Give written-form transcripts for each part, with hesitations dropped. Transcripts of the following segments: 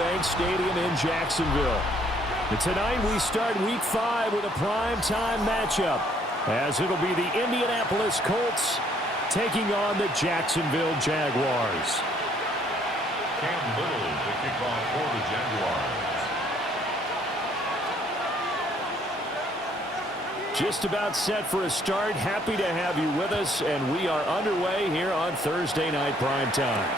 Bank Stadium in Jacksonville. And tonight we start Week 5 with a primetime matchup, as it'll be the Indianapolis Colts taking on the Jacksonville Jaguars. Cam Little to kick off for the Jaguars. Just about set for a start. Happy to have you with us, and we are underway here on Thursday Night Primetime.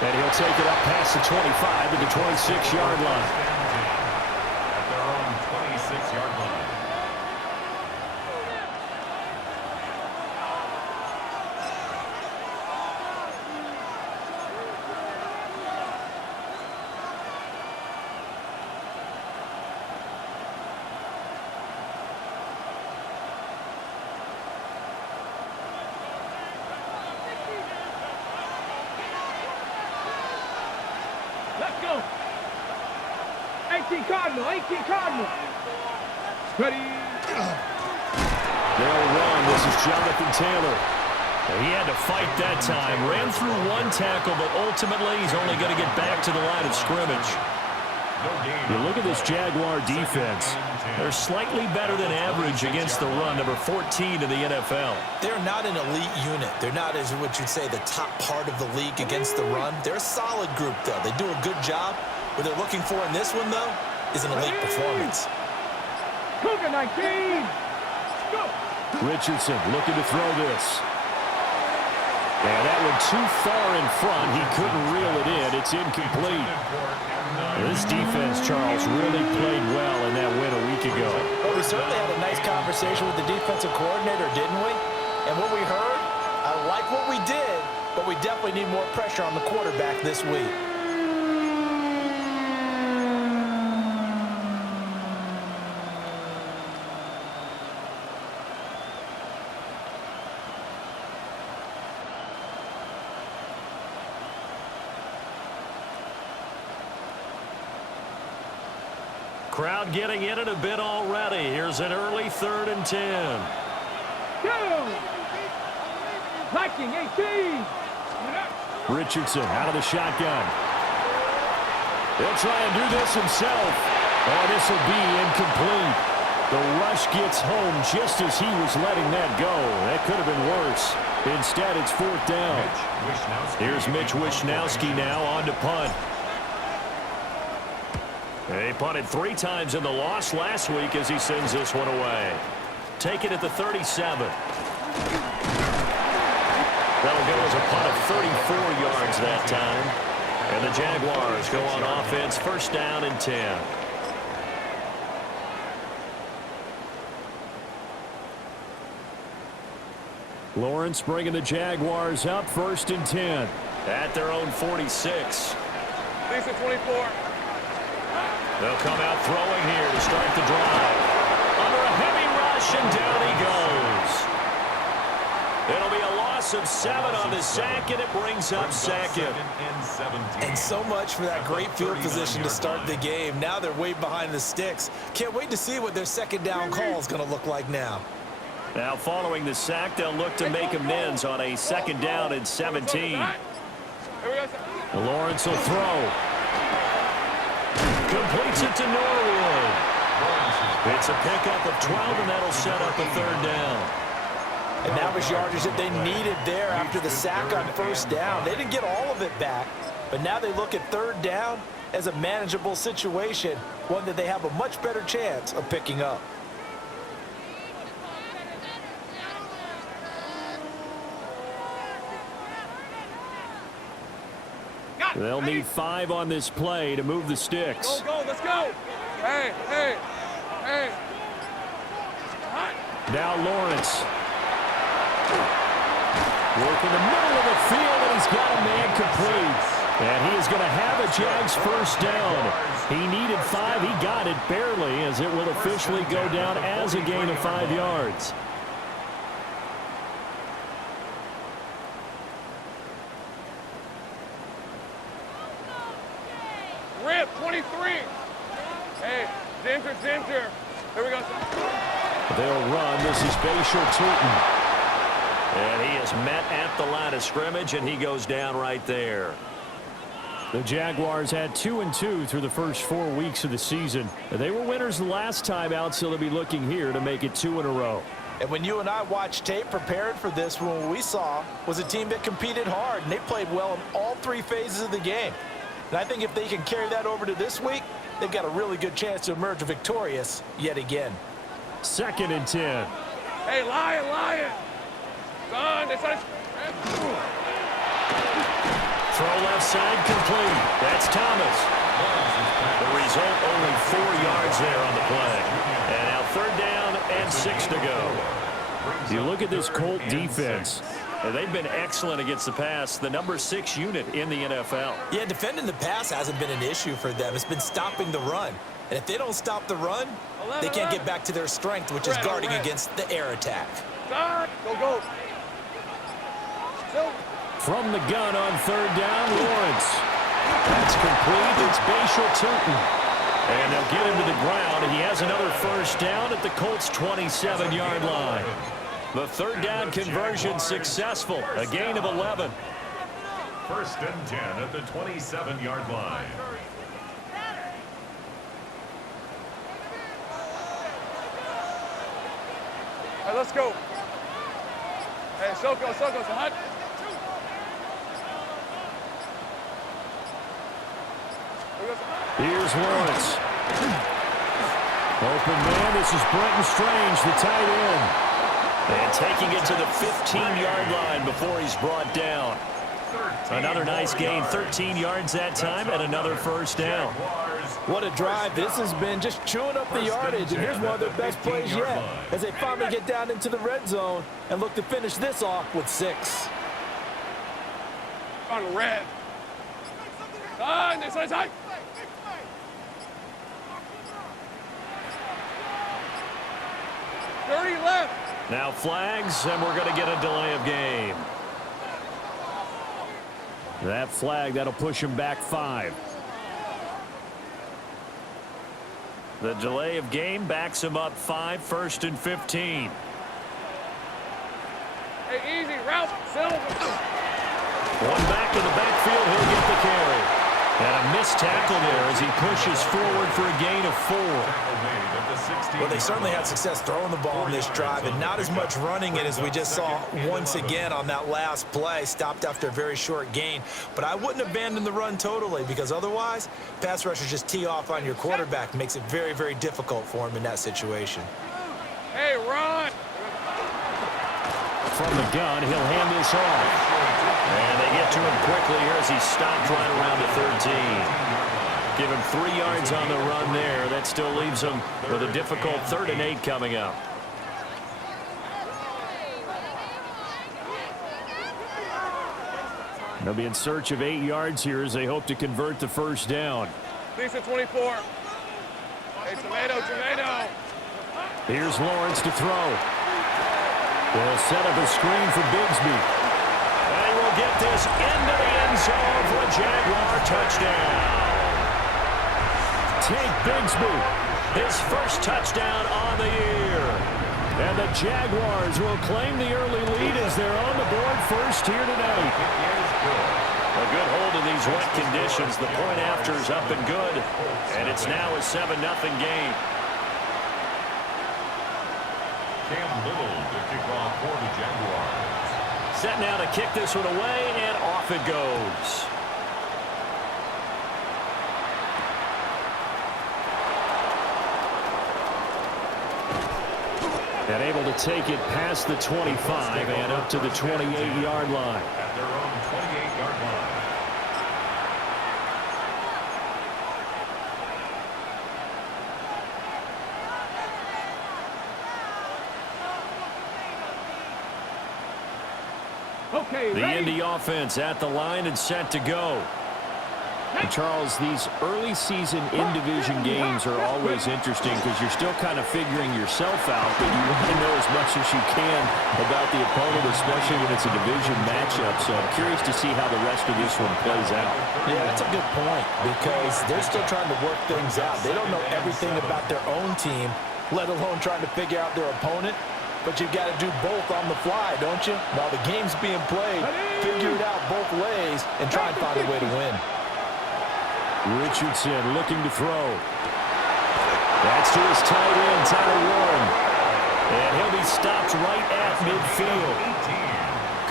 And he'll take it up past the 25 to the 26-yard line. At their own 26-yard line. Let's go. 18 Cardinal, 18 Cardinal. Ready. They'll run. This is Jonathan Taylor. He had to fight that time. Ran through one tackle, but ultimately he's only going to get back to the line of scrimmage. You look at this Jaguar defense. They're slightly better than average against the run, number 14 in the NFL. They're not an elite unit. They're not, as what you'd say, the top part of the league against the run. They're a solid group, though. They do a good job. What they're looking for in this one, though, is an elite performance. Cougar 19. Go. Richardson looking to throw this. And that one too far in front. He couldn't reel it in. It's incomplete. This defense, Charles, really played well in that win a week ago. Well, we certainly had a nice conversation with the defensive coordinator, didn't we? And what we heard, I like what we did, but we definitely need more pressure on the quarterback this week. Crowd getting in it a bit already. Here's an early 3rd and 10. Go. Viking 18. Richardson out of the shotgun. He'll try and do this himself. Oh, this will be incomplete. The rush gets home just as he was letting that go. That could have been worse. Instead, it's 4th down. Here's Mitch Wishnowsky now on to punt. They punted 3 times in the loss last week as he sends this one away. Take it at the 37. That'll go as a punt of 34 yards that time. And the Jaguars go on offense, 1st down and 10. Lawrence bringing the Jaguars up, 1st and 10. At their own 46. Lisa 24. They'll come out throwing here to start the drive. Under a heavy rush, and down he goes. It'll be a loss of 7 on the sack, and it brings up 2nd. And so much for that great field position to start the game. Now they're way behind the sticks. Can't wait to see what their 2nd down call is going to look like now. Now following the sack, they'll look to make amends on a 2nd down and 17. Lawrence will throw. Completes it to Norwood. It's a pickup of 12, and that'll set up a 3rd down. And that was yardage that they needed there after the sack on 1st down. They didn't get all of it back, but now they look at 3rd down as a manageable situation, one that they have a much better chance of picking up. They'll need 5 on this play to move the sticks. Go, let's go. Hey, hey, hey. Now Lawrence. Working the middle of the field, and he's got a man complete. And he is going to have a Jags 1st down. He needed 5. He got it barely, as it will officially go down as a gain of 5 yards. Rip 23. Hey, Zinter. Here we go. They'll run. This is Bashir Tootin. And he is met at the line of scrimmage, and he goes down right there. The Jaguars had 2-2 through the first 4 weeks of the season. They were winners the last time out, so they'll be looking here to make it 2 in a row. And when you and I watched tape preparing for this, what we saw was a team that competed hard, and they played well in all 3 phases of the game. And I think if they can carry that over to this week, they've got a really good chance to emerge victorious yet again. 2nd and 10. Hey, Lion. Son, Throw left side complete. That's Thomas. The result, only 4 yards there on the play. And now 3rd down and 6 to go. You look at this Colt defense. And they've been excellent against the pass, the number 6 unit in the NFL. Yeah, defending the pass hasn't been an issue for them. It's been stopping the run. And if they don't stop the run, they can't get back to their strength, which is guarding against the air attack. Go. From the gun on 3rd down, Lawrence. That's complete. It's Bashal Tootin. And they'll get him to the ground. He has another 1st down at the Colts' 27-yard line. The 3rd down conversion successful, a gain of 11. 1st and 10 at the 27-yard line. Hey, let's go. Hey, Soko, hot. Here's Lawrence. Open man, this is Brenton Strange, the tight end. And taking it to the 15-yard line before he's brought down. Another nice gain, 13 yards that time, and another 1st down. What a drive. This has been just chewing up the yardage, and here's one of their best plays yet as they finally get down into the red zone and look to finish this off with 6. On red. Side. 30 left. Now flags, and we're going to get a delay of game. That flag, that'll push him back 5. The delay of game backs him up 5, 1st and 15. Hey, easy, Ralph. Silver. One back in the backfield, he'll get the carry. And a missed tackle there as he pushes forward for a gain of 4. Well, they certainly had success throwing the ball on this drive, and not as much running it as we just saw once again on that last play. Stopped after a very short gain. But I wouldn't abandon the run totally, because otherwise, pass rushers just tee off on your quarterback. Makes it very, very difficult for him in that situation. Hey, run. From the gun, he'll hand this off. And they get to him quickly here as he stopped right around the 13. Give him 3 yards on the run there. That still leaves him with a difficult 3rd and 8 coming up. They'll be in search of 8 yards here as they hope to convert the 1st down. Lisa 24. Hey, tomato. Here's Lawrence to throw. They'll set up a screen for Bigsby. And he will get this into the end zone for a Jaguar touchdown. Take Bigsby. His 1st touchdown on the year. And the Jaguars will claim the early lead as they're on the board first here tonight. A good hold in these wet conditions. The point after is up and good. And it's now a 7-0 game. Cam Little to kick off for the Jaguars. Set now to kick this one away, and off it goes. And able to take it past the 25 and up to the 28-yard line. At their own 28-yard line. The Indy offense at the line and set to go. And Charles, these early season in-division games are always interesting because you're still kind of figuring yourself out, but you want to know as much as you can about the opponent, especially when it's a division matchup. So I'm curious to see how the rest of this one plays out. Yeah, that's a good point because they're still trying to work things out. They don't know everything about their own team, let alone trying to figure out their opponent. but you've got to do both on the fly, don't you? While the game's being played, figure it out both ways and try and find a way to win. Richardson looking to throw. That's to his tight end, Tyler Warren. And he'll be stopped right at midfield.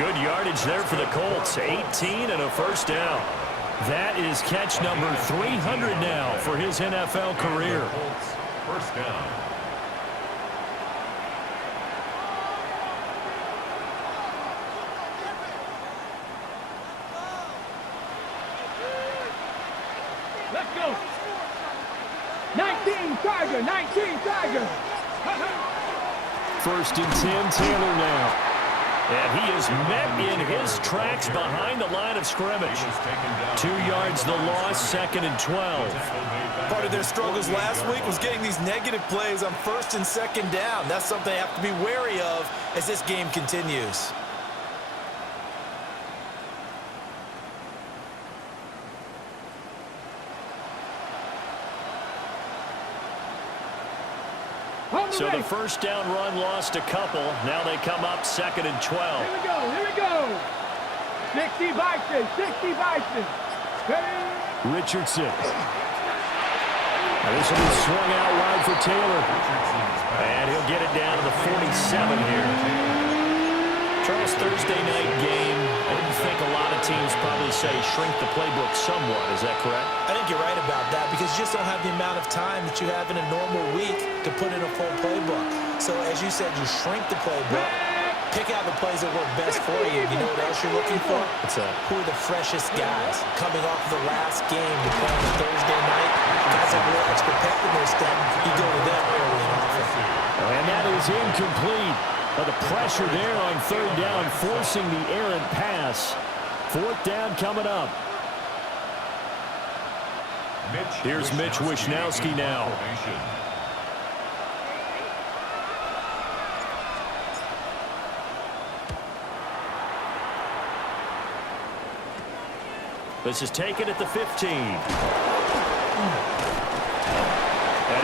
Good yardage there for the Colts. 18 and a first down. That is catch number 300 now for his NFL career. First down. Let's go. 19 Tiger, 19 Tiger. First and 10, Taylor now. And he is met in his tracks behind the line of scrimmage. 2 yards the loss, second and 12. Part of their struggles last week was getting these negative plays on first and second down. That's something they have to be wary of as this game continues. So the first down run lost a couple. Now they come up second and 12. Here we go, here we go. 60 Bison, 60 Bison. Richardson. Now this will be swung out wide for Taylor. And he'll get it down to the 47 here. Charles, Thursday night game. I didn't think a lot of teams probably say shrink the playbook somewhat. Is that correct? I think you're right about that because you just don't have the amount of time that you have in a normal week to put in a full playbook. So as you said, you shrink the playbook, pick out the plays that work best for you. You know what else you're looking for? Who are the freshest guys coming off the last game to play on a Thursday night? Guys have real extra pep in their step. You go to them early and often. And that is incomplete. But the pressure there on third down, forcing the errant pass. Fourth down coming up. Here's Mitch Wishnowski now. This is taken at the 15. And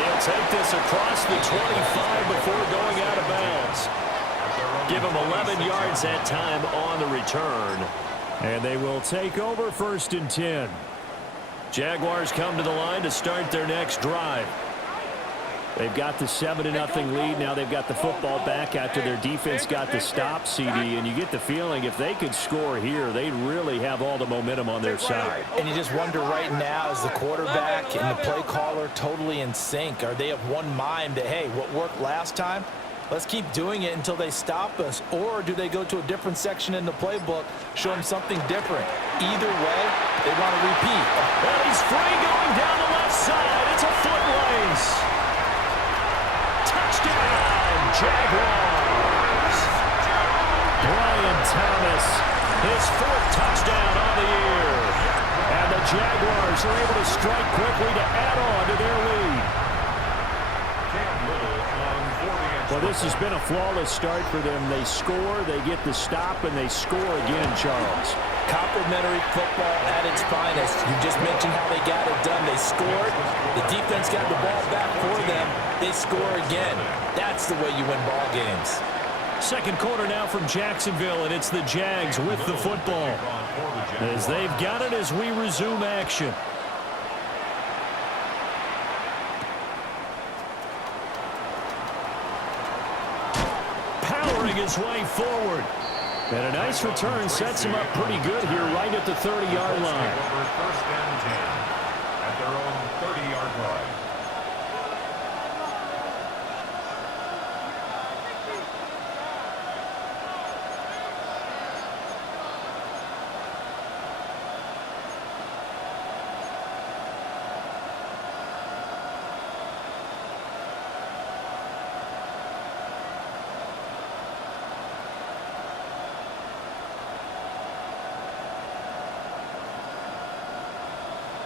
he'll take this across the 25 before going out of bounds. Give him 11 yards that time on the return. And they will take over first and 10. Jaguars come to the line to start their next drive. They've got the 7-0 lead. Now they've got the football back after their defense got the stop, CD. And you get the feeling if they could score here, they'd really have all the momentum on their side. And you just wonder right now, is the quarterback and the play caller totally in sync? Are they of one mind that, hey, what worked last time? Let's keep doing it until they stop us. Or do they go to a different section in the playbook, show them something different? Either way, they want to repeat. Well, he's free going down the left side. It's a foot race. Touchdown, Jaguars. Brian Thomas, his fourth touchdown on the year. And the Jaguars are able to strike quickly to add on to their lead. Well, this has been a flawless start for them. They score, they get the stop, and they score again, Charles. Complimentary football at its finest. You just mentioned how they got it done. They scored. The defense got the ball back for them. They score again. That's the way you win ball games. Second quarter now from Jacksonville, and it's the Jags with the football. As they've got it as we resume action. His way forward. And a nice return sets him up pretty good here right at the 30-yard line. First and 10 at their own 30-yard line.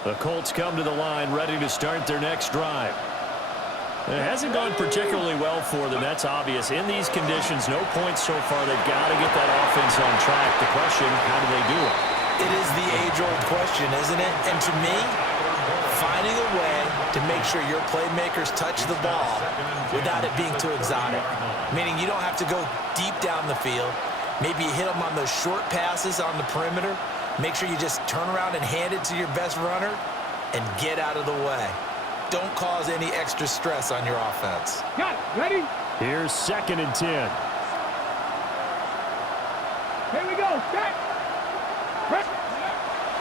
The Colts come to the line ready to start their next drive. It hasn't gone particularly well for them. That's obvious. In these conditions, no points so far. They've got to get that offense on track. The question, how do they do it? It is the age-old question, isn't it? And to me, finding a way to make sure your playmakers touch the ball without it being too exotic. Meaning you don't have to go deep down the field. Maybe you hit them on those short passes on the perimeter. Make sure you just turn around and hand it to your best runner and get out of the way. Don't cause any extra stress on your offense. Got it. Ready? Here's 2nd and 10. Here we go. Set.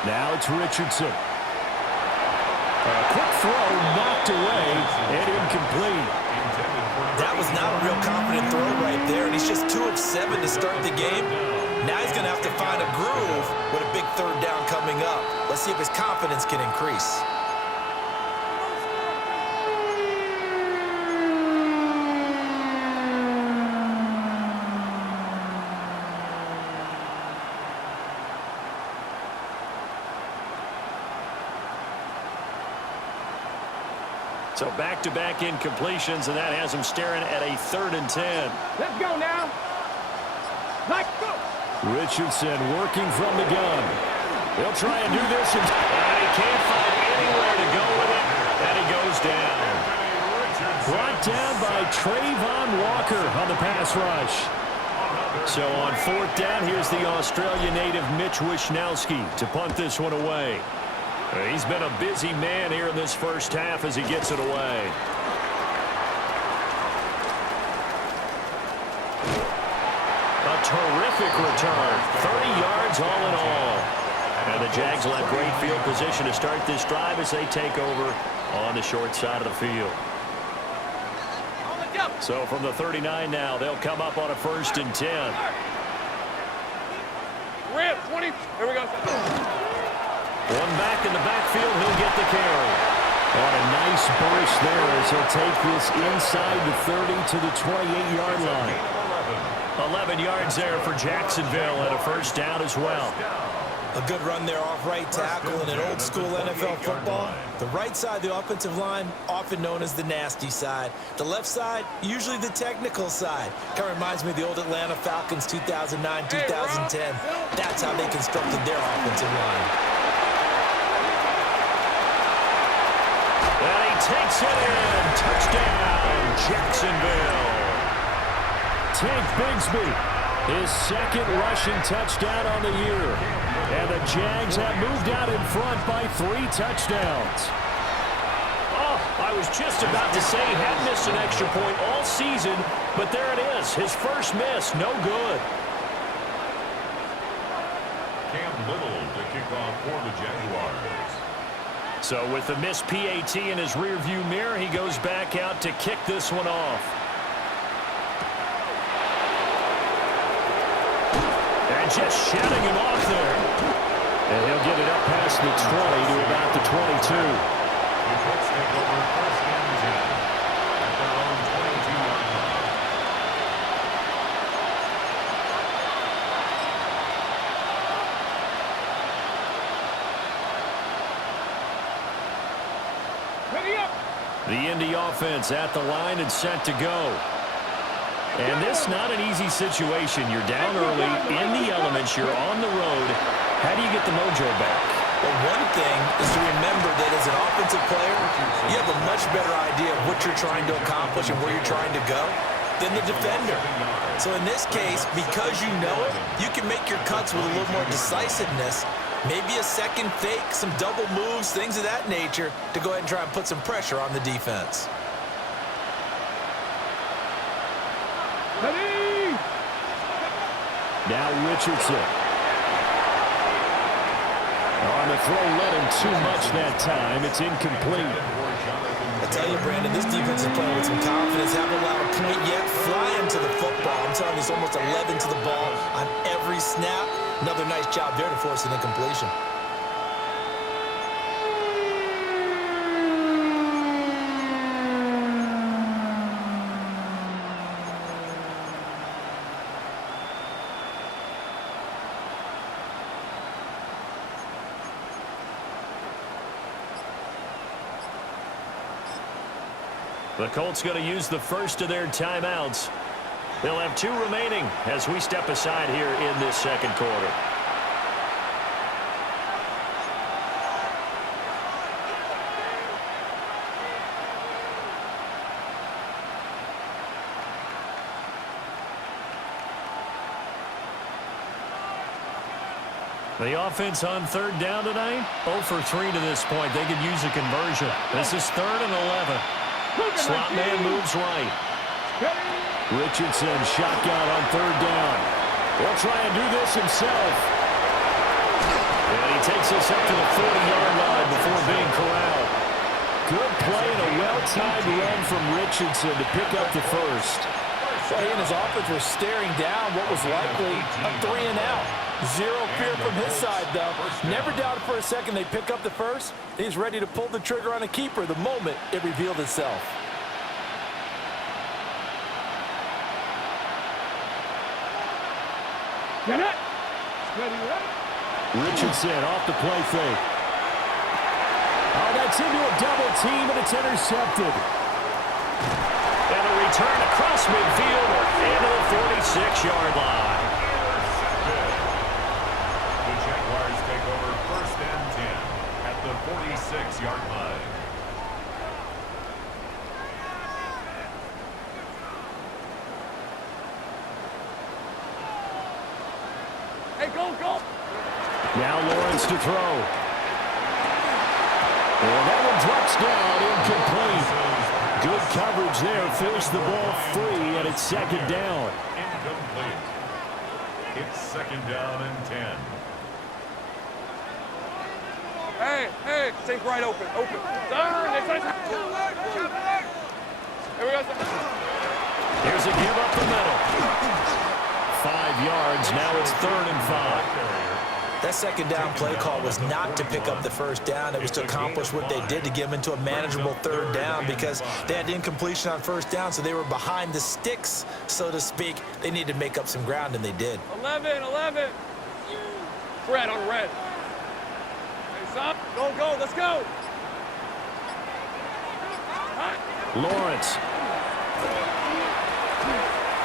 Now it's Richardson. A quick throw knocked away and incomplete. That was not a real confident throw right there, and he's just 2 of 7 to start the game. Now he's going to have to find a groove with a big 3rd down coming up. Let's see if his confidence can increase. So back-to-back incompletions, and that has him staring at a 3rd and 10. Let's go now. Let's go. Richardson working from the gun. They'll try and do this. And he can't find anywhere to go with it, and he goes down. Brought down by Trayvon Walker on the pass rush. So on 4th down, here's the Australia native Mitch Wishnowsky to punt this one away. He's been a busy man here in this first half as he gets it away. A terrific return. 30 yards all in all. And the Jags will have great field position to start this drive as they take over on the short side of the field. So from the 39 now, they'll come up on a 1st and 10. Rip, 20. Here we go. One back in the backfield, he'll get the carry. On a nice burst there as he'll take this inside the 30 to the 28-yard line. 11 yards there for Jacksonville and a 1st down as well. A good run there off right tackle in an old-school NFL football. The right side of the offensive line, often known as the nasty side. The left side, usually the technical side. Kind of reminds me of the old Atlanta Falcons 2009-2010. That's how they constructed their offensive line. And he takes it in. Touchdown, Jacksonville. Tank Bigsby, his 2nd rushing touchdown on the year. And the Jags have moved out in front by 3 touchdowns. Oh, I was just about to say he had missed an extra point all season, but there it is. His first miss, no good. Cam Little to kick off for the Jaguars. So with the missed PAT in his rearview mirror, he goes back out to kick this one off. And just shutting him off there. And he'll get it up past the 20 to about the 22. The Colts take over 1st and 10 at their own 22-yard line. Ready up. The Indy offense at the line and set to go. And this not an easy situation. You're down early, in the elements, you're on the road. How do you get the mojo back? Well, one thing is to remember that as an offensive player, you have a much better idea of what you're trying to accomplish and where you're trying to go than the defender. So in this case, because you know it, you can make your cuts with a little more decisiveness. Maybe a second fake, some double moves, things of that nature to go ahead and try and put some pressure on the defense. Ready. Now Richardson. On the throw, led him too much that time. It's incomplete. I tell you, Brandon, this defense is playing with some confidence. Haven't allowed a point yet. Flying to the football. I'm telling you, it's almost 11 to the ball on every snap. Another nice job there to force an incompletion. The Colts going to use the first of their timeouts. They'll have 2 remaining as we step aside here in this second quarter. The offense on third down tonight, 0 for 3 to this point. They could use a conversion. This is 3rd and 11. Slot man moves right. Richardson shotgun on third down. He'll try and do this himself. And he takes us up to the 40-yard line before being corralled. Good play and a well-timed run from Richardson to pick up the first. Well, he and his offense were staring down what was likely a 3-and-out. Zero fear from his side, though. Never doubted for a second they pick up the first. He's ready to pull the trigger on a keeper the moment it revealed itself. Get it. Ready, ready. Richardson off the play fake. Oh, that's into a double team, and it's intercepted. And a return across midfield and to the 46-yard line. The Jaguars take over 1st and 10 at the 46-yard line. Hey, go, go. Now Lawrence to throw. And that one drops down, incomplete. Good coverage there, forced the ball free, and it's 2nd down. Incomplete. It's 2nd down and 10. Hey, take right open, open. Turn, next time. Here we go. Here's a give up the middle. 5 yards, now it's 3rd and 5. That 2nd down play call was not to pick up the first down. It was to accomplish what they did to get them into a manageable 3rd down because they had incompletion on 1st down, so they were behind the sticks, so to speak. They needed to make up some ground, and they did. 11. Red on red. Hey, stop. Go, let's go. Lawrence.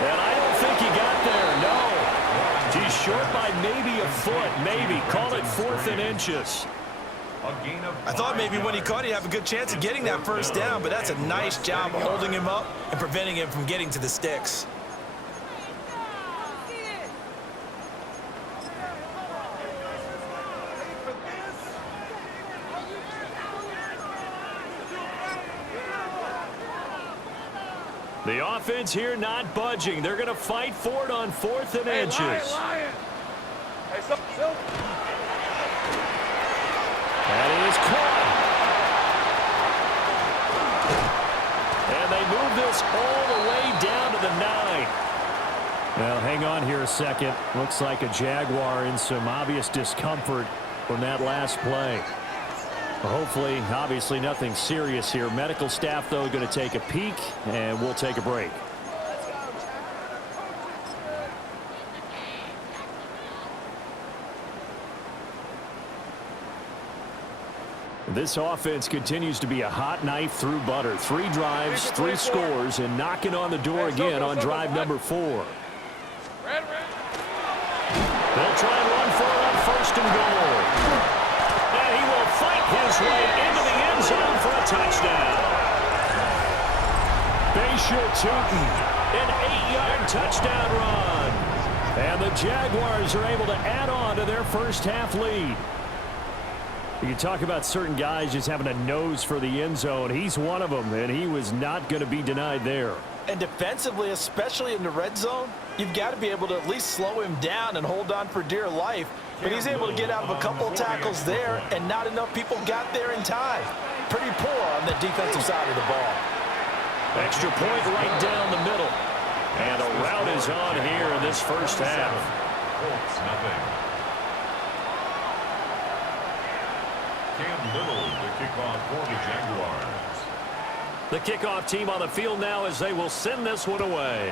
And I don't think he got there, no. He's short by maybe a foot, maybe. Call it 4th and inches. I thought maybe when he caught, he'd have a good chance of getting that 1st down, but that's a nice job of holding him up and preventing him from getting to the sticks. The offense here not budging. They're going to fight for it on 4th and inches. Lion. Hey, Silver. That is caught. And they move this all the way down to the 9. Well, hang on here a second. Looks like a Jaguar in some obvious discomfort from that last play. Well, hopefully, obviously nothing serious here. Medical staff, though, going to take a peek, and we'll take a break. This offense continues to be a hot knife through butter. 3 drives, 3 scores, and knocking on the door again on drive number 4. Red. They'll try and run for it on 1st and goal. And he will fight his way into the end zone for a touchdown. Bayshore Tootin, An 8-yard touchdown run. and the Jaguars are able to add on to their first half lead. You can talk about certain guys just having a nose for the end zone. He's one of them, and he was not going to be denied there. And defensively, especially in the red zone, you've got to be able to at least slow him down and hold on for dear life. But he's able to get out of a couple of tackles there, and not enough people got there in time. Pretty poor on the defensive side of the ball. Extra point right down the middle. And a rout is on here in this first half. Colts, nothing. Cam Little, the kickoff for the Jaguars. The kickoff team on the field now as they will send this one away.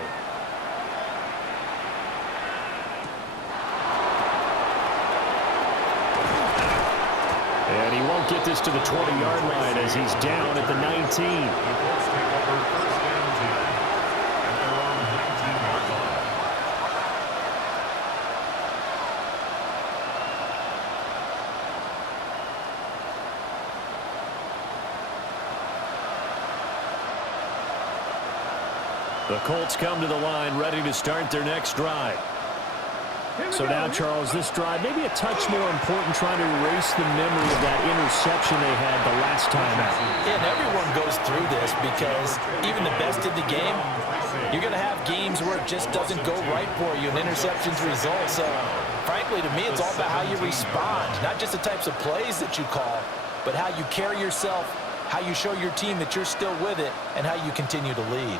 And he won't get this to the 20-yard line as he's down at the 19. The Colts take over 1st and 10 at their own 19-yard line. The Colts come to the line ready to start their next drive. So now, Charles, this drive maybe a touch more important, trying to erase the memory of that interception they had the last time out. Yeah, and everyone goes through this because even the best in the game, you're going to have games where it just doesn't go right for you, and interceptions result. So, frankly, to me, it's all about how you respond, not just the types of plays that you call, but how you carry yourself, how you show your team that you're still with it, and how you continue to lead.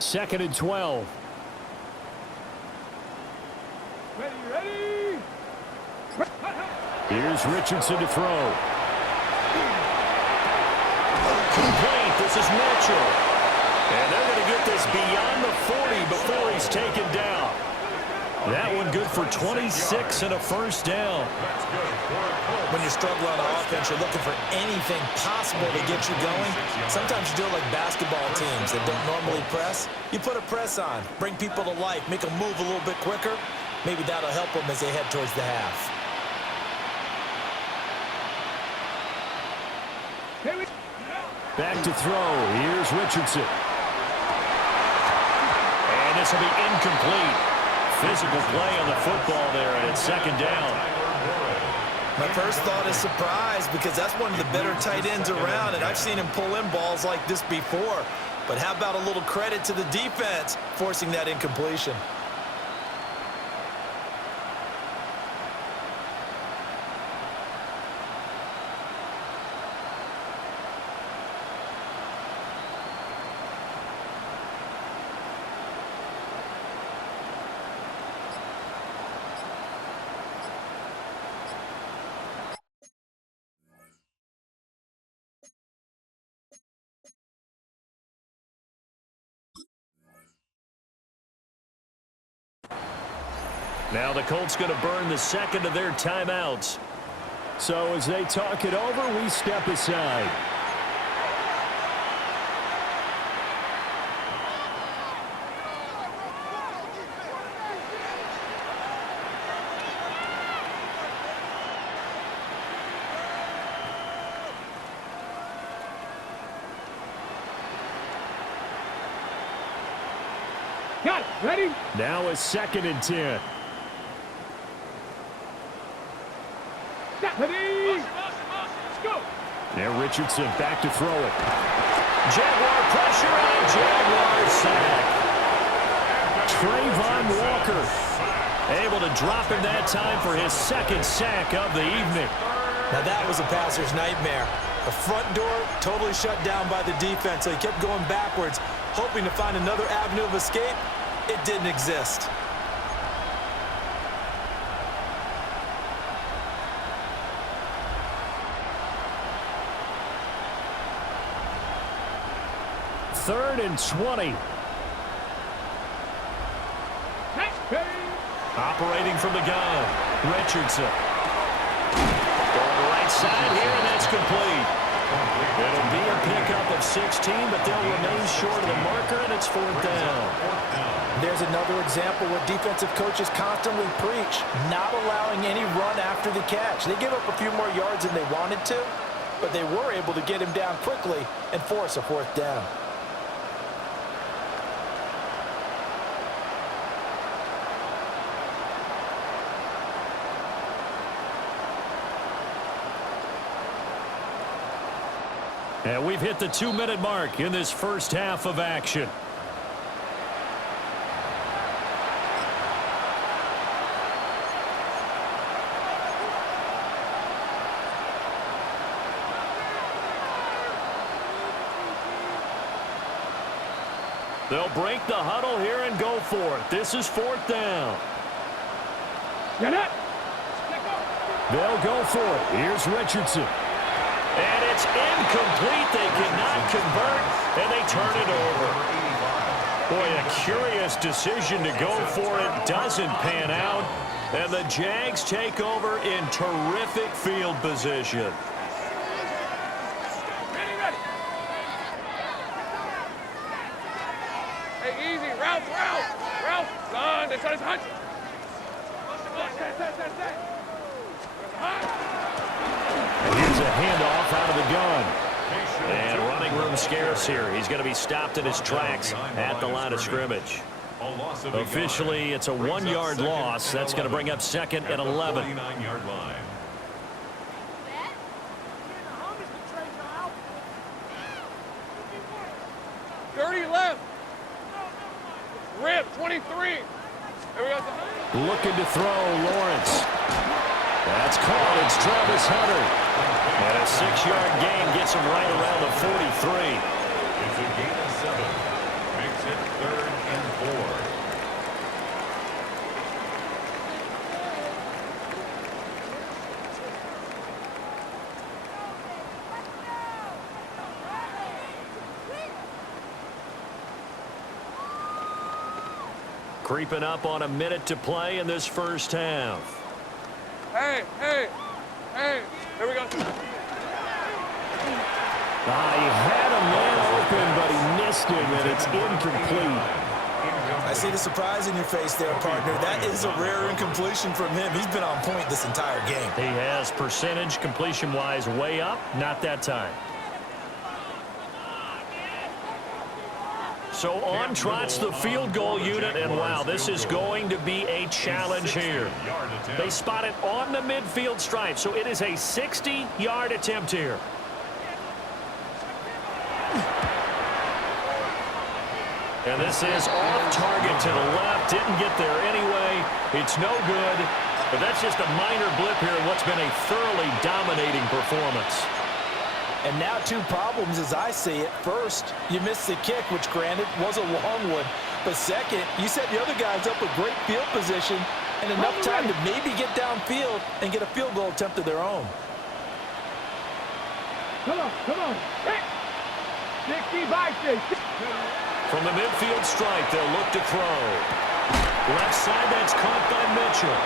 Second and 12. Ready. Here's Richardson to throw. Complete. This is Mitchell. And they're going to get this beyond the 40 before he's taken down. That one good for 26 and a first down. When you struggle on offense, you're looking for anything possible to get you going. Sometimes you do it like basketball teams that don't normally press. You put a press on, bring people to life, make them move a little bit quicker. Maybe that'll help them as they head towards the half. Back to throw. Here's Richardson. And this will be incomplete. Physical play on the football there, and it's second down. My first thought is surprise because that's one of the better tight ends around, and I've seen him pull in balls like this before. But how about a little credit to the defense forcing that incompletion? Now the Colts going to burn the second of their timeouts. So as they talk it over, we step aside. Got it. Ready? Now a second and 10. Ready? Let's go. Now Richardson back to throw it. Jaguar pressure on a Jaguar sack. Trayvon Walker Able to drop him that time for his second sack of the evening. Now that was a passer's nightmare. The front door totally shut down by the defense, so he kept going backwards, hoping to find another avenue of escape. It didn't exist. Third and 20. operating from the gun. Richardson. Going right side here, and that's complete. It'll be a pickup of 16, but they'll remain short of the marker, and it's 4th down. There's another example where defensive coaches constantly preach not allowing any run after the catch. They give up a few more yards than they wanted to, but they were able to get him down quickly and force a 4th down. And we've hit the 2-minute mark in this first half of action. They'll break the huddle here and go for it. This is 4th down. Get it. They'll go for it. Here's Richardson. And it's incomplete. They cannot convert, and they turn it over. Boy, a curious decision to go for it. Doesn't pan out. And the Jags take over in terrific field position. Ready. Hey, easy. Ralph. Son, they try to hunt. Here's a handoff out of the gun. And running room scarce here. He's going to be stopped in his tracks at the line of scrimmage. Officially, it's a 1-yard loss. That's going to bring up 2nd and 11. 49-yard line. left. Rip, 23. There we go. Looking to throw, Lawrence. That's caught. It's Travis Hunter. And a 6-yard gain gets him right around the 43. It's a gain of 7. Makes it 3rd and 4. Creeping up on a minute to play in this first half. Hey. There we go. He had a man open, but he missed him, and it's incomplete. I see the surprise in your face there, partner. That is a rare incompletion from him. He's been on point this entire game. He has percentage completion-wise way up, not that time. So on trots the field goal unit, and wow, this is going to be a challenge here. They spot it on the midfield stripe, so it is a 60-yard attempt here. And this is off target to the left. Didn't get there anyway. It's no good, but that's just a minor blip here in what's been a thoroughly dominating performance. And now 2 problems as I see it. First, you missed the kick, which granted was a long one. But second, you set the other guys up with great field position and enough time to maybe get downfield and get a field goal attempt of their own. Come on. 60. From the midfield stripe, they'll look to throw. Left side, that's caught by Mitchell.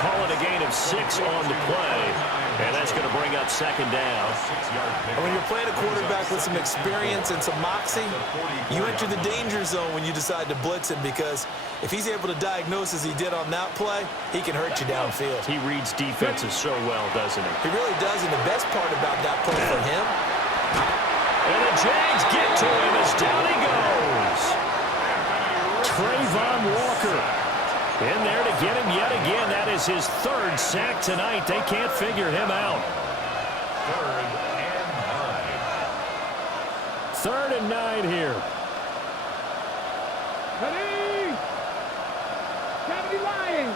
Call it a gain of 6 on the play. And that's going to bring up 2nd down. And when you're playing a quarterback with some experience and some moxie, you enter the danger zone when you decide to blitz him, because if he's able to diagnose as he did on that play, he can hurt you downfield. He reads defenses so well, doesn't he? He really does, and the best part about that play for him. And the Jags get to him as down he goes. Trayvon Walker In there to get him yet again. That is his 3rd sack tonight. They can't figure him out. 3rd and 9 here. Ready? Cavity line.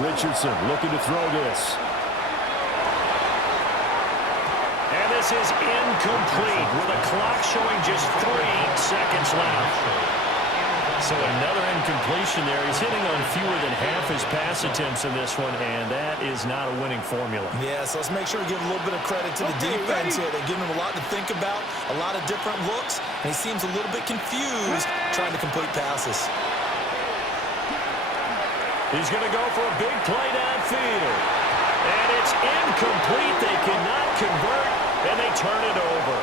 Richardson looking to throw this. And this is incomplete with a clock showing just 3 seconds left. So another incompletion there. He's hitting on fewer than half his pass attempts in this one, and that is not a winning formula. Yeah, so let's make sure we give a little bit of credit to the defense here. They're giving them a lot to think about, a lot of different looks, and he seems a little bit confused trying to complete passes. He's going to go for a big play downfield. And it's incomplete. They cannot convert, and they turn it over.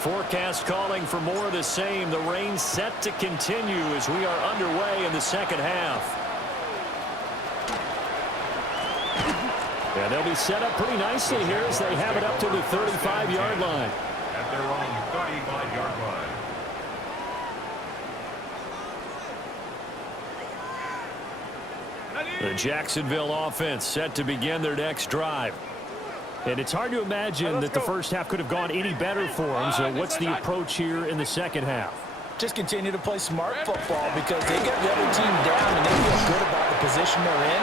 Forecast calling for more of the same. The rain set to continue as we are underway in the second half. And they'll be set up pretty nicely here as they have it up to the 35-yard line. At their own 35-yard line. The Jacksonville offense set to begin their next drive. And it's hard to imagine that the first half could have gone any better for them. So what's the approach here in the second half? Just continue to play smart football because they get the other team down and they feel good about the position they're in.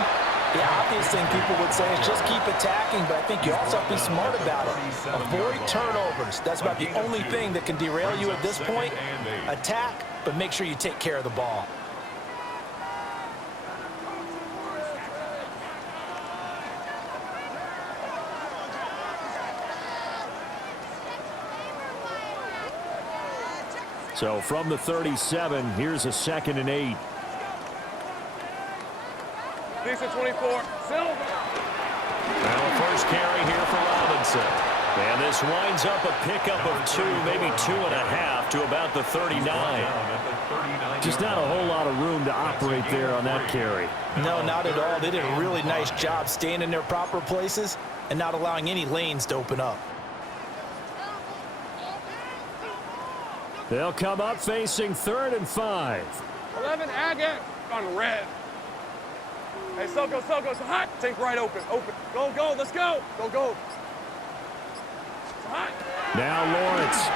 The obvious thing people would say is just keep attacking, but I think you also have to be smart about it. Avoid turnovers. That's about the only thing that can derail you at this point. Attack, but make sure you take care of the ball. So from the 37, here's a 2nd and 8. Decent 24. Silver. Now a first carry here for Robinson. And this winds up a pickup of 2, maybe 2.5 to about the 39. Just not a whole lot of room to operate there on that carry. No, not at all. They did a really nice job staying in their proper places and not allowing any lanes to open up. They'll come up facing 3rd and 5. 11, Agate on red. Hey, Soko, so hot. Take right open. Go, let's go. Go. So hot. Now Lawrence.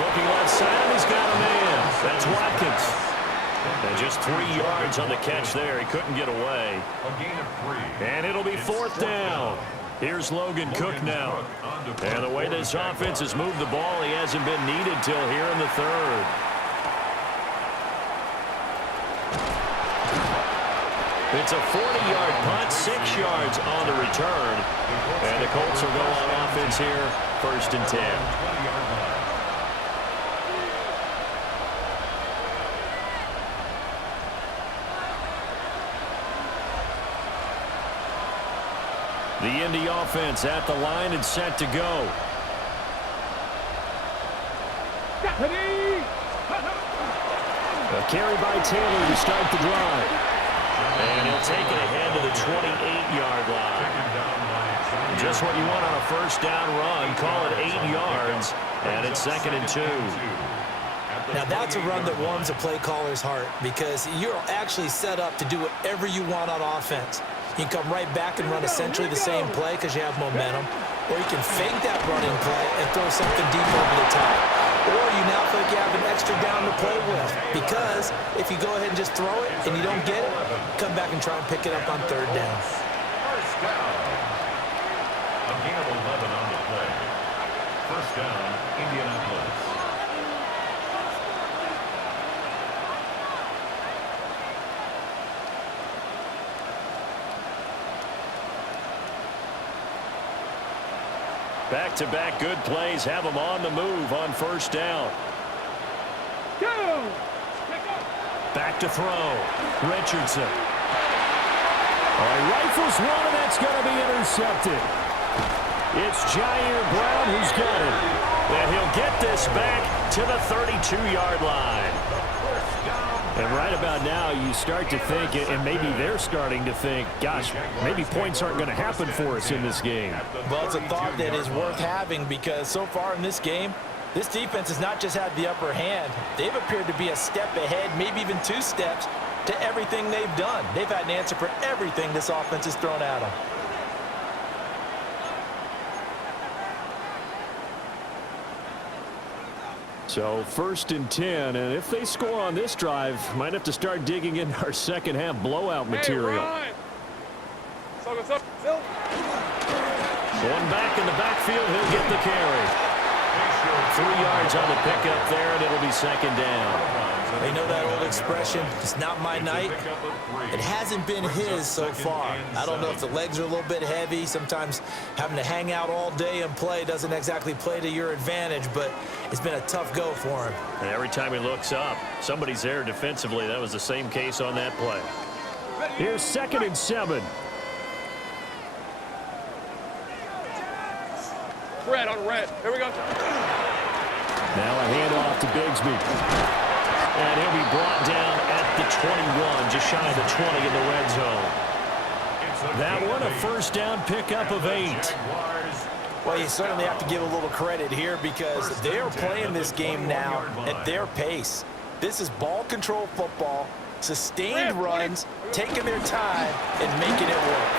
Looking left side, he's got a man. That's Watkins. And just 3 yards on the catch there. He couldn't get away. A gain of 3. And it'll be 4th down. Here's Logan Cook now. And the way this offense has moved the ball, he hasn't been needed till here in the 3rd. It's a 40-yard punt, 6 yards on the return. And the Colts will go on offense here, 1st and 10. The Indy offense at the line and set to go. A carry by Taylor to start the drive. And he'll take it ahead to the 28-yard line. Just what you want on a first down run. Call it 8 yards. And it's 2nd and 2. Now that's a run that warms a play caller's heart because you're actually set up to do whatever you want on offense. You can come right back and run essentially the same play because you have momentum. Or you can fake that running play and throw something deep over the top. Or you now feel like you have an extra down to play with. Because if you go ahead and just throw it and you don't get it, come back and try and pick it up on 3rd down. First down. A gain of 11 on the play. First down, Indianapolis. Back-to-back good plays have them on the move on 1st down. Go! Back to throw. Richardson. All right, rifles one, and that's going to be intercepted. It's Jair Brown who's got it. And he'll get this back to the 32-yard line. And right about now, you start to think, and maybe they're starting to think, gosh, maybe points aren't going to happen for us in this game. Well, it's a thought that is worth having because so far in this game, this defense has not just had the upper hand. They've appeared to be a step ahead, maybe even 2 steps, to everything they've done. They've had an answer for everything this offense has thrown at them. So 1st and 10, and if they score on this drive, might have to start digging in our second half blowout material. One back in the backfield, he'll get the carry. 3 yards on the pickup there, and it'll be 2nd down. You know that old expression, it's not my night? It hasn't been his so far. I don't know if the legs are a little bit heavy. Sometimes having to hang out all day and play doesn't exactly play to your advantage, but it's been a tough go for him. And every time he looks up, somebody's there defensively. That was the same case on that play. Here's 2nd and 7. Red on red. Here we go. Now a handoff to Bigsby. And he'll be brought down at the 21, just shy of the 20 in the red zone. That one, a first down pickup of 8. Well, you certainly have to give a little credit here because they are playing this game now at their pace. This is ball control football, sustained runs, taking their time, and making it work.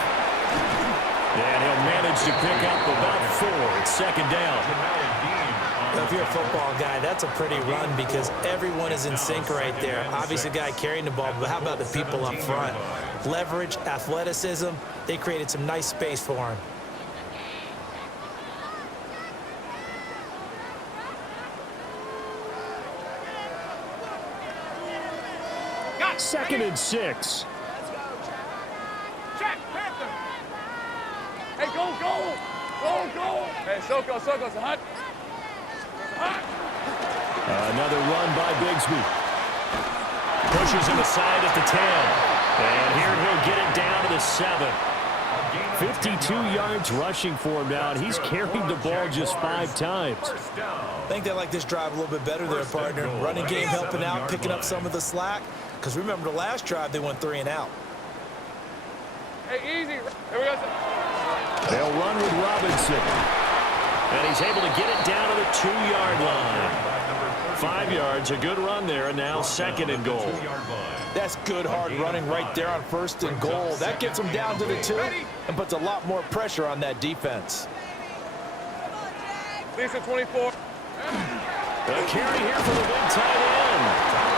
And he'll manage to pick up about 4. It's 2nd down. If you're a football guy, that's a pretty run because everyone is in sync right there. Obviously, the guy carrying the ball, but how about the people up front? Leverage, athleticism, they created some nice space for him. Got 2nd and 6. Check, Panther. Hey, go, go. Go, go. Hey, Soko, it's a hut. Another run by Bigsby. Pushes him aside at the 10. And here he'll get it down to the 7. 52 yards rushing for him now, and he's carried the ball just 5 times. I think they like this drive a little bit better there, partner. Running game helping out, picking up some of the slack. Because remember, the last drive, they went 3 and out. Hey, easy. Here we go. They'll run with Robinson. And he's able to get it down to the 2-yard line. 5 yards, a good run there, and now 2nd and goal. That's good hard running right there on 1st and goal. That gets them down to the 2 and puts a lot more pressure on that defense. Lisa 24. A carry here for the big tight end.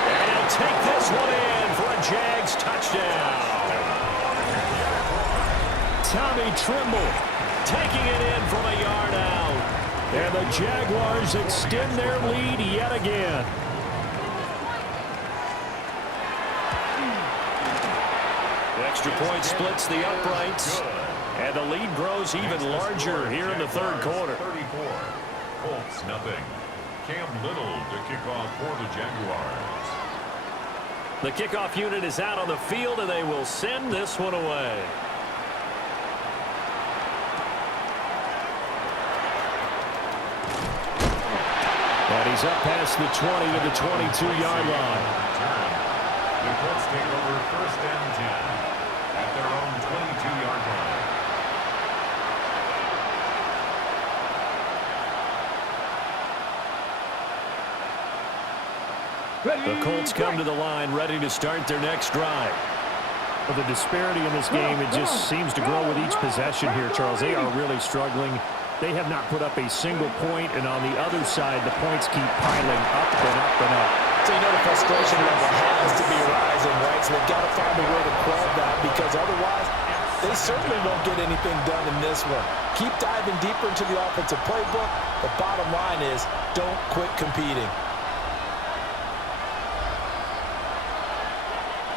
And he'll take this one in for a Jags touchdown. Tommy Trimble taking it in from a yard out. And the Jaguars extend their lead yet again. The extra point splits the uprights. And the lead grows even larger here in the 3rd quarter. 34. Colts, nothing. Cam Little to kick off for the Jaguars. The kickoff unit is out on the field, and they will send this one away. And he's up past the 20 to the 22-yard line. The Colts take over 1st and 10 at their own 22-yard line. The Colts come to the line ready to start their next drive. Well, the disparity in this game, it just seems to grow with each possession here, Charles. They are really struggling. They have not put up a single point, and on the other side, the points keep piling up and up and up. So you know the frustration level has to be rising, right? So they've got to find a way to quell that because otherwise they certainly won't get anything done in this one. Keep diving deeper into the offensive playbook. The bottom line is don't quit competing.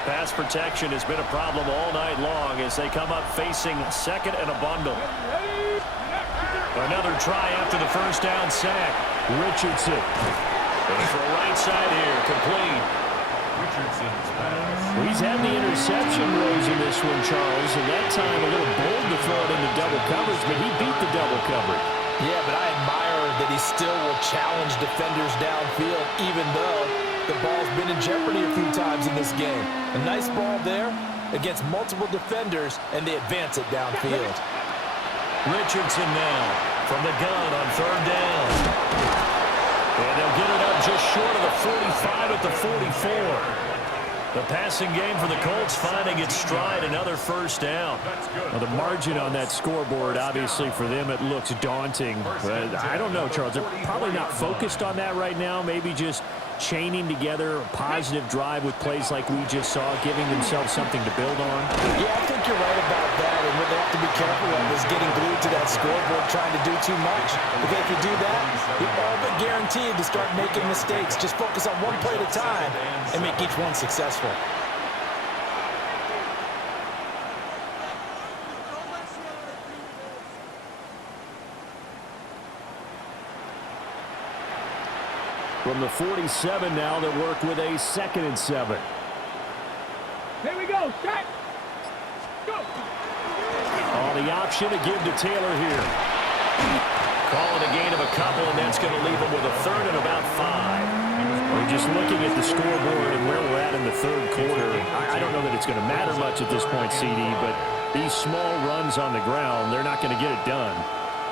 Pass protection has been a problem all night long as they come up facing 2nd and a bundle. Another try after the 1st down sack. Richardson. Going for a right side here, complete. Richardson's pass. He's had the interception rows in this one, Charles, and that time a little bold to throw it into double coverage, but he beat the double coverage. Yeah, but I admire that he still will challenge defenders downfield, even though the ball's been in jeopardy a few times in this game. A nice ball there against multiple defenders, and they advance it downfield. Richardson now from the gun on 3rd down. And they'll get it up just short of the 45 at the 44. The passing game for the Colts finding its stride, another 1st down. Well, the margin on that scoreboard, obviously for them, it looks daunting. But I don't know, Charles. They're probably not focused on that right now. Maybe just chaining together a positive drive with plays like we just saw, giving themselves something to build on. Yeah, I think you're right about that. And what they have to be careful of is is getting glued to that scoreboard trying to do too much. Because if you do that, you're all but guaranteed to start making mistakes. Just focus on one play at a time and make each one successful. From the 47 now, they work with a 2nd and 7. Here we go. Shot. Go. On the option to give to Taylor here. Calling a gain of a couple, and that's going to leave him with a 3rd and about 5. We're just looking at the scoreboard and where we're at in the 3rd quarter. I don't know that it's going to matter much at this point, CD, but these small runs on the ground, they're not going to get it done.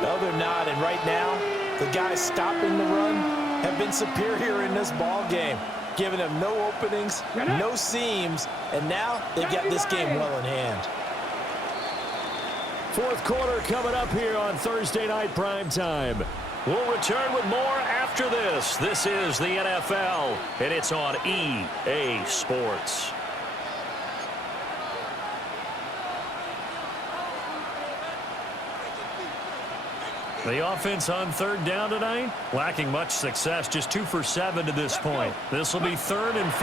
No, they're not. And right now, the guys stopping the run have been superior in this ball game, giving them no openings, no seams, and now they've got this game well in hand. 4th quarter coming up here on Thursday Night Prime Time. We'll return with more after this. This is the NFL, and it's on EA Sports. The offense on 3rd down tonight, lacking much success, just 2 for 7 to this point. This will be 3rd and 5.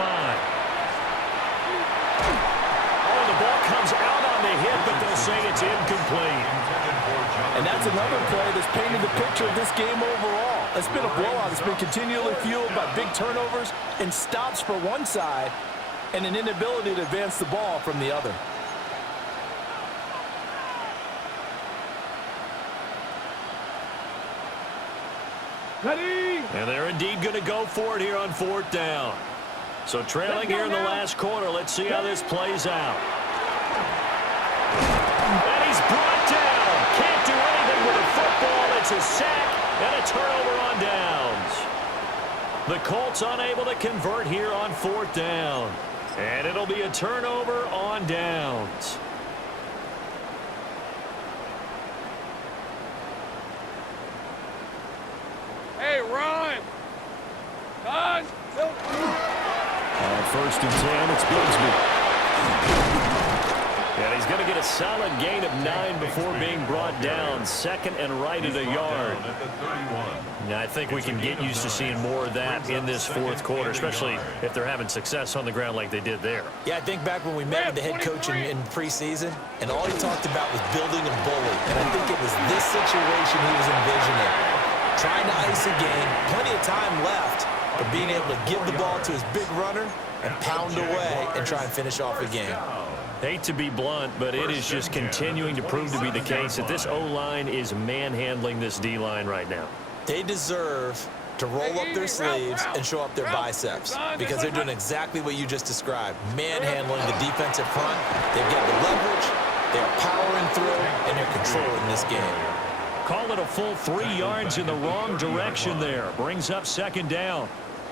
Oh, the ball comes out on the hit, but they'll say it's incomplete. And that's another play that's painted the picture of this game overall. It's been a blowout. It's been continually fueled by big turnovers and stops for one side and an inability to advance the ball from the other. Ready. And they're indeed going to go for it here on 4th down. So trailing here in the last quarter. Let's see how this plays out. And he's brought down. Can't do anything with a football. It's a sack and a turnover on downs. The Colts unable to convert here on 4th down. And it'll be a turnover on downs. Hey, run. Done. On 1st and 10, it's Bigsby. And he's going to get a solid gain of 9 before being brought down. 2nd and right at a yard. Now, I think we can get used to seeing more of that in this 4th quarter, especially if they're having success on the ground like they did there. Yeah, I think back when we met with the head coach in preseason, and all he talked about was building a bully. And I think it was this situation he was envisioning. Trying to ice a game, plenty of time left, but being able to give the ball to his big runner and pound away and try and finish off a game. Hate to be blunt, but it is just continuing to prove to be the case that this O-line is manhandling this D-line right now. They deserve to roll up their sleeves and show up their biceps because they're doing exactly what you just described, manhandling the defensive front. They've got the leverage, they're powering through, and they're controlling this game. Call it a full 3 yards in the wrong direction there. Brings up 2nd down.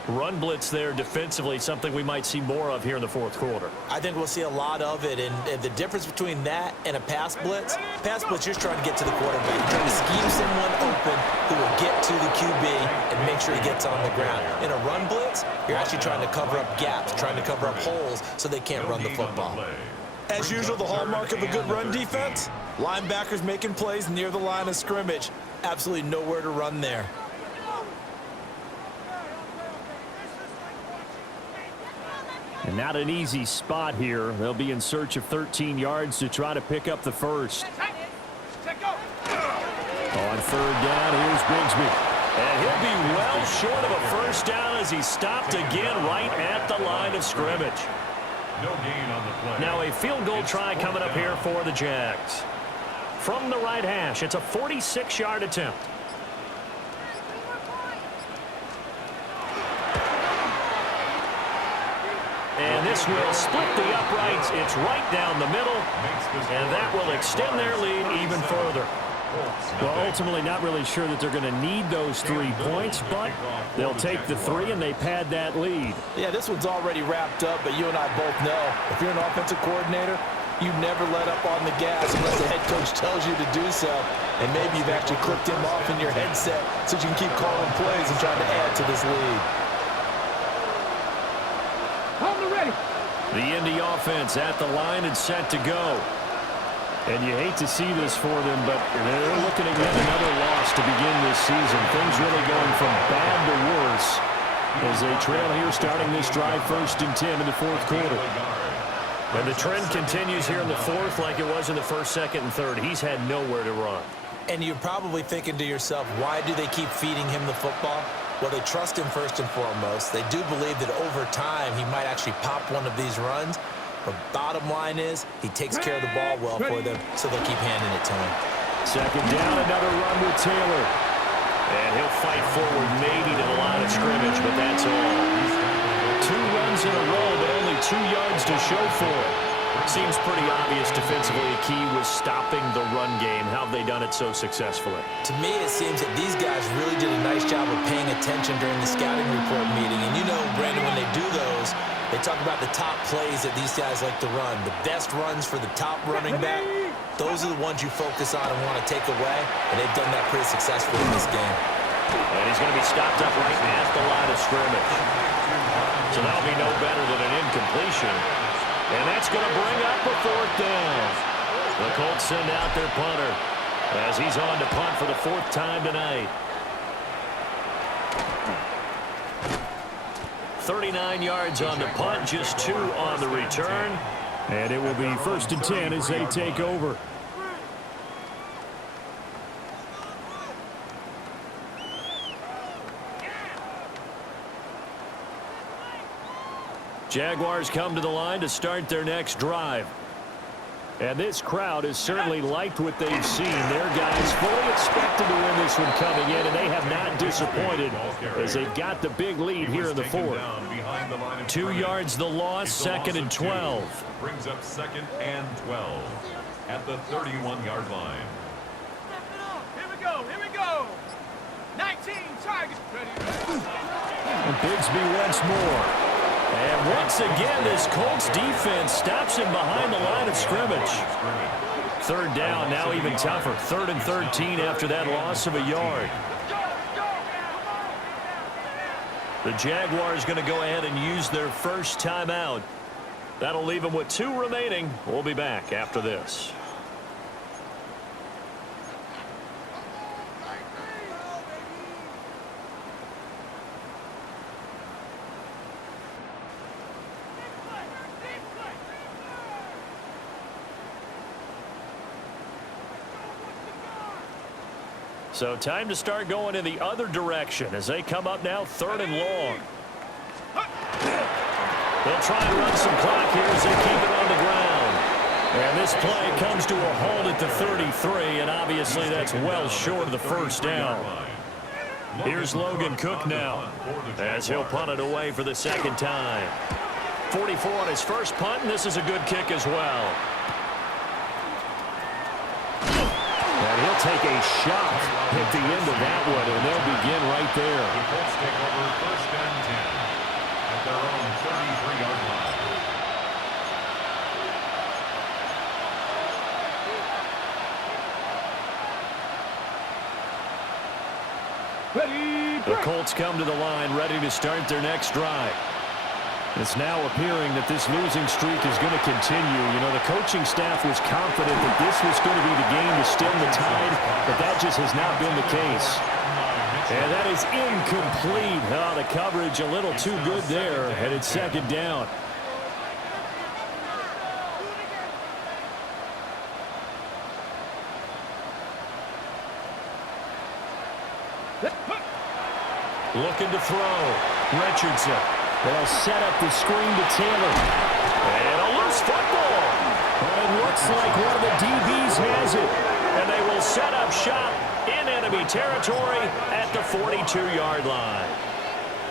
Run blitz there defensively, something we might see more of here in the 4th quarter. I think we'll see a lot of it, and the difference between that and a pass blitz, you're trying to get to the quarterback. You're trying to scheme someone open who will get to the QB and make sure he gets on the ground. In a run blitz, you're actually trying to cover up gaps, trying to cover up holes so they can't run the football. As usual, the hallmark of a good run defense, linebackers making plays near the line of scrimmage. Absolutely nowhere to run there. And not an easy spot here. They'll be in search of 13 yards to try to pick up the first. On 3rd down, here's Bigsby. And he'll be well short of a first down as he's stopped again right at the line of scrimmage. No gain on the play. Now a field goal try coming up here for the Jags. From the right hash, it's a 46-yard attempt. And this will split the uprights. It's right down the middle, and that will extend their lead even further. Well, ultimately not really sure that they're going to need those 3 points, but they'll take the 3 and they pad that lead. Yeah, this one's already wrapped up, but you and I both know if you're an offensive coordinator, you never let up on the gas unless the head coach tells you to do so. And maybe you've actually clicked him off in your headset so you can keep calling plays and trying to add to this lead. Ready. The Indy offense at the line and set to go. And you hate to see this for them, but they're looking at yet another loss to begin this season. Things really going from bad to worse as they trail here starting this drive 1st and 10 in the 4th quarter. And the trend continues here in the 4th like it was in the 1st, 2nd, and 3rd. He's had nowhere to run. And you're probably thinking to yourself, why do they keep feeding him the football? Well, they trust him first and foremost. They do believe that over time he might actually pop one of these runs. But bottom line is, he takes care of the ball well for them, so they'll keep handing it to him. 2nd down, another run with Taylor. And he'll fight forward maybe to the line of scrimmage, but that's all. 2 runs in a row, but only 2 yards to show for it. Seems pretty obvious defensively the key was stopping the run game. How have they done it so successfully? To me, it seems that these guys really did a nice job of paying attention during the scouting report meeting. And you know, Brandon, when they do those, they talk about the top plays that these guys like to run. The best runs for the top running back, those are the ones you focus on and want to take away. And they've done that pretty successfully in this game. And he's going to be stopped up right at the line of scrimmage. So that'll be no better than an incompletion. And that's going to bring up a 4th down. The Colts send out their punter as he's on to punt for the 4th time tonight. 39 yards on the punt, just 2 on the return. And it will be 1st and 10 as they take over. Jaguars come to the line to start their next drive. And this crowd has certainly liked what they've seen. Their guys fully expected to win this one coming in, and they have not disappointed as they've got the big lead here in the 4th. 2 yards the loss, 2nd and 12. Brings up 2nd and 12 at the 31-yard line. Here we go. Here we go. 19 targets. And Bigsby once more. And once again, this Colts defense stops him behind the line of scrimmage. 3rd down, now even tougher. 3rd and 13 after that loss of a yard. The Jaguars going to go ahead and use their first timeout. That'll leave them with 2 remaining. We'll be back after this. So time to start going in the other direction as they come up now 3rd and long. They'll try and run some clock here as they keep it on the ground. And this play comes to a halt at the 33, and obviously that's well short of the 1st down. Here's Logan Cook now as he'll punt it away for the 2nd time. 44 on his first punt, and this is a good kick as well. And he'll take a shot at the end of that one, and they'll begin right there. The Colts take over 1st and 10 at their own 33-yard line. The Colts come to the line ready to start their next drive. It's now appearing that this losing streak is going to continue. You know, the coaching staff was confident that this was going to be the game to stem the tide, but that just has not been the case. And that is incomplete. Oh, the coverage a little too good there, and it's 2nd down. Looking to throw. Richardson. They'll set up the screen to Taylor. And a loose football. And it looks like one of the DBs has it. And they will set up shop in enemy territory at the 42-yard line.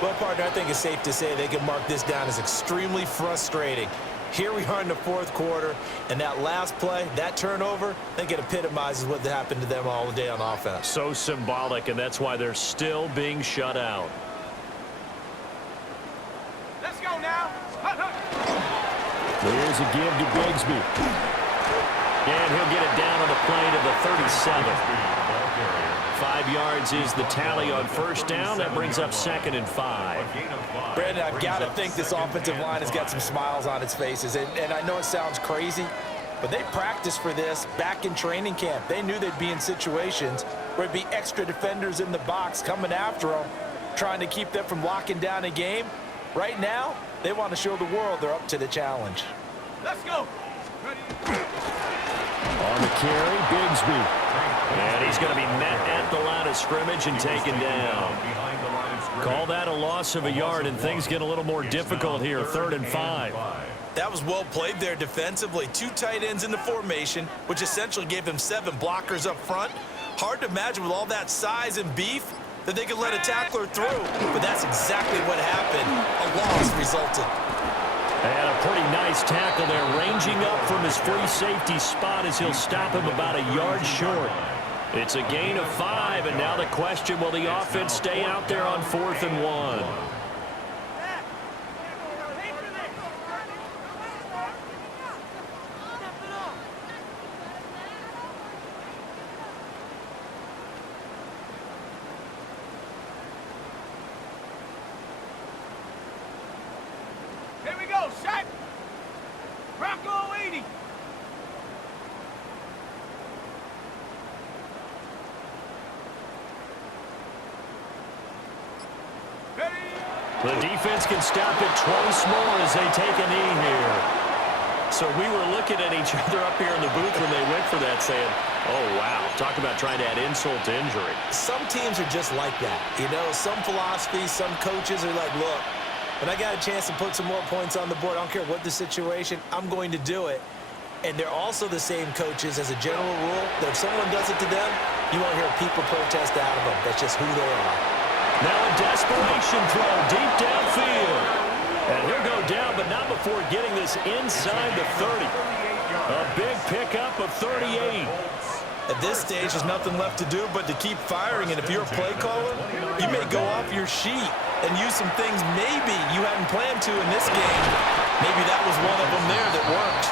Well, partner, I think it's safe to say they can mark this down as extremely frustrating. Here we are in the 4th quarter, and that last play, that turnover, I think it epitomizes what happened to them all day on offense. So symbolic, and that's why they're still being shut out. Let's go now. There's a give to Bigsby. And he'll get it down on the play to the 37. 5 yards is the tally on 1st down. That brings up 2nd and 5. Brandon, I've got to think this offensive line has got some smiles on its faces. And I know it sounds crazy, But they practiced for this back in training camp. They knew they'd be in situations where there'd be extra defenders in the box coming after them, trying to keep them from locking down a game. Right now, they want to show the world they're up to the challenge. Let's go. On the carry, Bigsby. And he's going to be met at the line of scrimmage and taken down. Call that a loss of a yard, and things get a little more difficult here, 3rd and 5. That was well played there defensively. 2 tight ends in the formation, which essentially gave them 7 blockers up front. Hard to imagine with all that size and beef that they could let a tackler through. But that's exactly what happened. A loss resulted. And a pretty nice tackle there, ranging up from his free safety spot as he'll stop him about a yard short. It's a gain of 5, and now the question, will the offense stay out there on 4th and 1? Here we go, shot. Rocco 80. The defense can stop it twice more as they take a knee here. So we were looking at each other up here in the booth when they went for that, saying, oh, wow, talk about trying to add insult to injury. Some teams are just like that. You know, some philosophies, some coaches are like, look, when I got a chance to put some more points on the board, I don't care what the situation, I'm going to do it. And they're also the same coaches as a general rule that if someone does it to them, you won't hear people protest out of them. That's just who they are. Now a desperation throw deep downfield. And he'll go down, but not before getting this inside the 30. A big pickup of 38. At this stage, there's nothing left to do but to keep firing. And if you're a play caller, you may go off your sheet and use some things maybe you hadn't planned to in this game. Maybe that was one of them there that worked.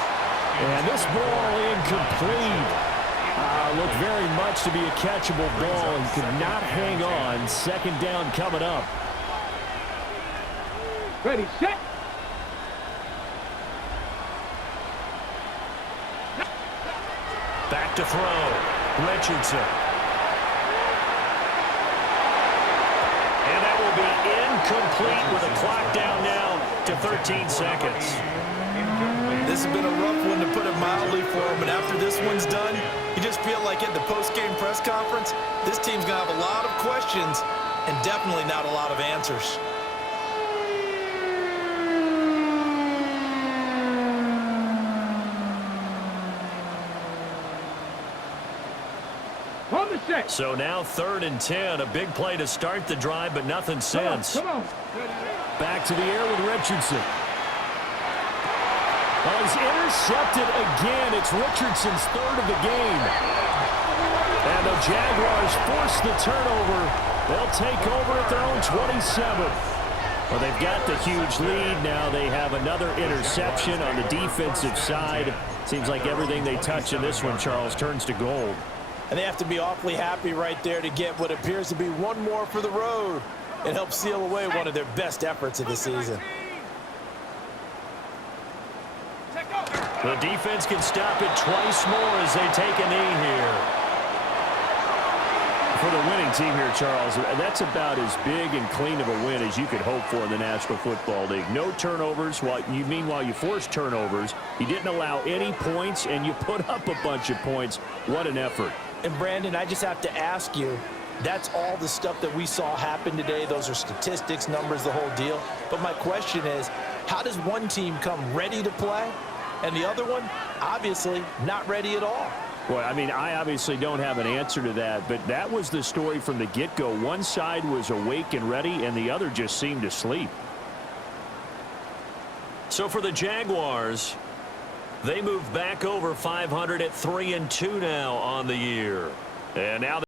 And this ball incomplete. Looked very much to be a catchable ball and could not hang on. 2nd down coming up. Ready, set. Back to throw. Richardson. And that will be incomplete with a clock down now to 13 seconds. This has been a rough one, to put it mildly, for him. And after this one's done, you just feel like at the post-game press conference, this team's going to have a lot of questions and definitely not a lot of answers. On the set. So now 3rd and 10, a big play to start the drive, but nothing since. Come on. Back to the air with Richardson. Oh, he's intercepted again. It's Richardson's 3rd of the game. And the Jaguars force the turnover. They'll take over at their own 27. Well, they've got the huge lead. Now they have another interception on the defensive side. Seems like everything they touch in this one, Charles, turns to gold. And they have to be awfully happy right there to get what appears to be one more for the road and help seal away one of their best efforts of the season. The defense can stop it twice more as they take a knee here. For the winning team here, Charles, that's about as big and clean of a win as you could hope for in the National Football League. No turnovers. While you forced turnovers, you didn't allow any points, and you put up a bunch of points. What an effort. And, Brandon, I just have to ask you, that's all the stuff that we saw happen today. Those are statistics, numbers, the whole deal. But my question is, how does one team come ready to play and the other one, obviously, not ready at all? Well, I mean, I obviously don't have an answer to that, but that was the story from the get-go. One side was awake and ready, and the other just seemed to sleep. So for the Jaguars, they move back over 500 at 3-2 now on the year. And now